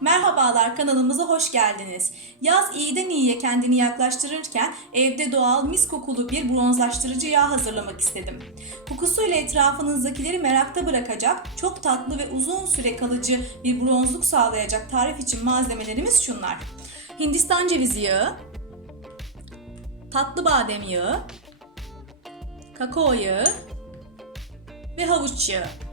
Merhabalar kanalımıza hoş geldiniz. Yaz iyiden iyiye kendini yaklaştırırken evde doğal mis kokulu bir bronzlaştırıcı yağ hazırlamak istedim. Kokusuyla etrafınızdakileri merakta bırakacak, çok tatlı ve uzun süre kalıcı bir bronzluk sağlayacak tarif için malzemelerimiz şunlar. Hindistan cevizi yağı, tatlı badem yağı, kakao yağı ve havuç yağı.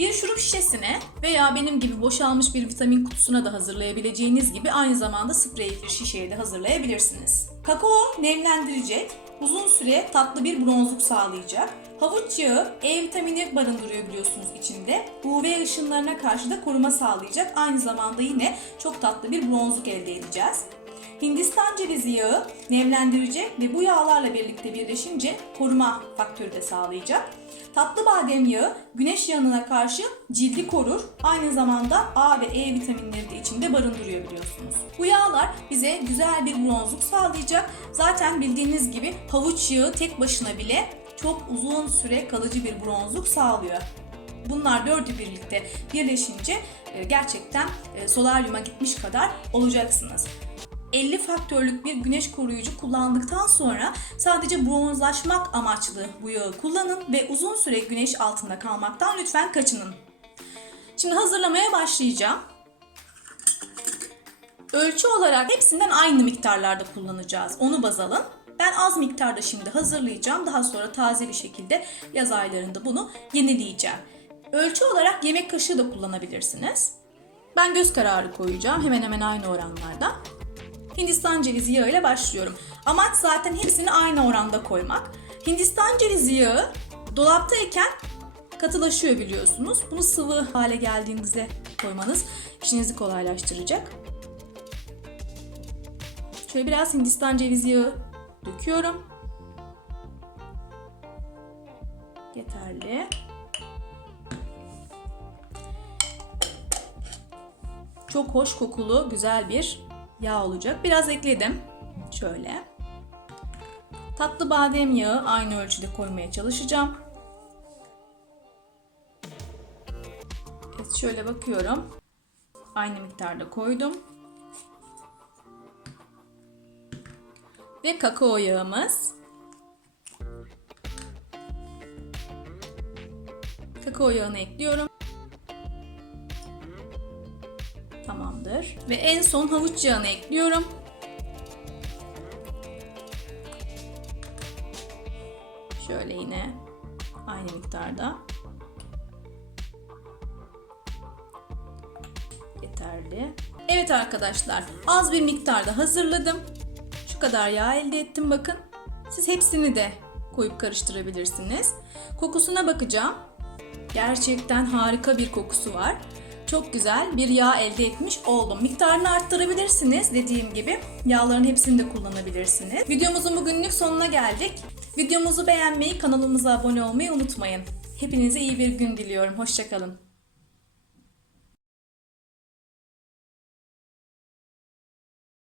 Bir şurup şişesine veya benim gibi boşalmış bir vitamin kutusuna da hazırlayabileceğiniz gibi aynı zamanda sprey bir şişeye de hazırlayabilirsiniz. Kakao nemlendirecek, uzun süre tatlı bir bronzluk sağlayacak. Havuç yağı E vitamini barındırıyor biliyorsunuz içinde. UV ışınlarına karşı da koruma sağlayacak. Aynı zamanda yine çok tatlı bir bronzluk elde edeceğiz. Hindistan cevizi yağı nemlendirecek ve bu yağlarla birlikte birleşince koruma faktörü de sağlayacak. Tatlı badem yağı güneş yanına karşı cildi korur. Aynı zamanda A ve E vitaminleri de içinde barındırıyor biliyorsunuz. Bu yağlar bize güzel bir bronzluk sağlayacak. Zaten bildiğiniz gibi havuç yağı tek başına bile çok uzun süre kalıcı bir bronzluk sağlıyor. Bunlar dördü birlikte birleşince e, gerçekten e, solaryuma gitmiş kadar olacaksınız. 50 faktörlük bir güneş koruyucu kullandıktan sonra sadece bronzlaşmak amaçlı bu yağı kullanın ve uzun süre güneş altında kalmaktan lütfen kaçının. Şimdi hazırlamaya başlayacağım. Ölçü olarak hepsinden aynı miktarlarda kullanacağız. Onu baz alın. Ben az miktarda şimdi hazırlayacağım. Daha sonra taze bir şekilde yaz aylarında bunu yenileyeceğim. Ölçü olarak yemek kaşığı da kullanabilirsiniz. Ben göz kararı koyacağım hemen hemen aynı oranlarda. Hindistan cevizi yağı ile başlıyorum. Amaç zaten hepsini aynı oranda koymak. Hindistan cevizi yağı dolaptayken katılaşıyor biliyorsunuz. Bunu sıvı hale geldiğinizde koymanız işinizi kolaylaştıracak. Şöyle biraz Hindistan cevizi yağı döküyorum. Yeterli. Çok hoş kokulu, güzel bir yağ olacak. Biraz ekledim. Şöyle. Tatlı badem yağı aynı ölçüde koymaya çalışacağım. Evet şöyle bakıyorum. Aynı miktarda koydum. Ve kakao yağımız. Kakao yağını ekliyorum. Tamamdır. Ve en son havuç yağını ekliyorum. Şöyle yine aynı miktarda. Yeterli. Evet arkadaşlar az bir miktarda hazırladım. Şu kadar yağ elde ettim bakın. Siz hepsini de koyup karıştırabilirsiniz. Kokusuna bakacağım. Gerçekten harika bir kokusu var. Çok güzel bir yağ elde etmiş oldum. Miktarını arttırabilirsiniz dediğim gibi. Yağların hepsini de kullanabilirsiniz. Videomuzun bugünlük sonuna geldik. Videomuzu beğenmeyi, kanalımıza abone olmayı unutmayın. Hepinize iyi bir gün diliyorum. Hoşçakalın.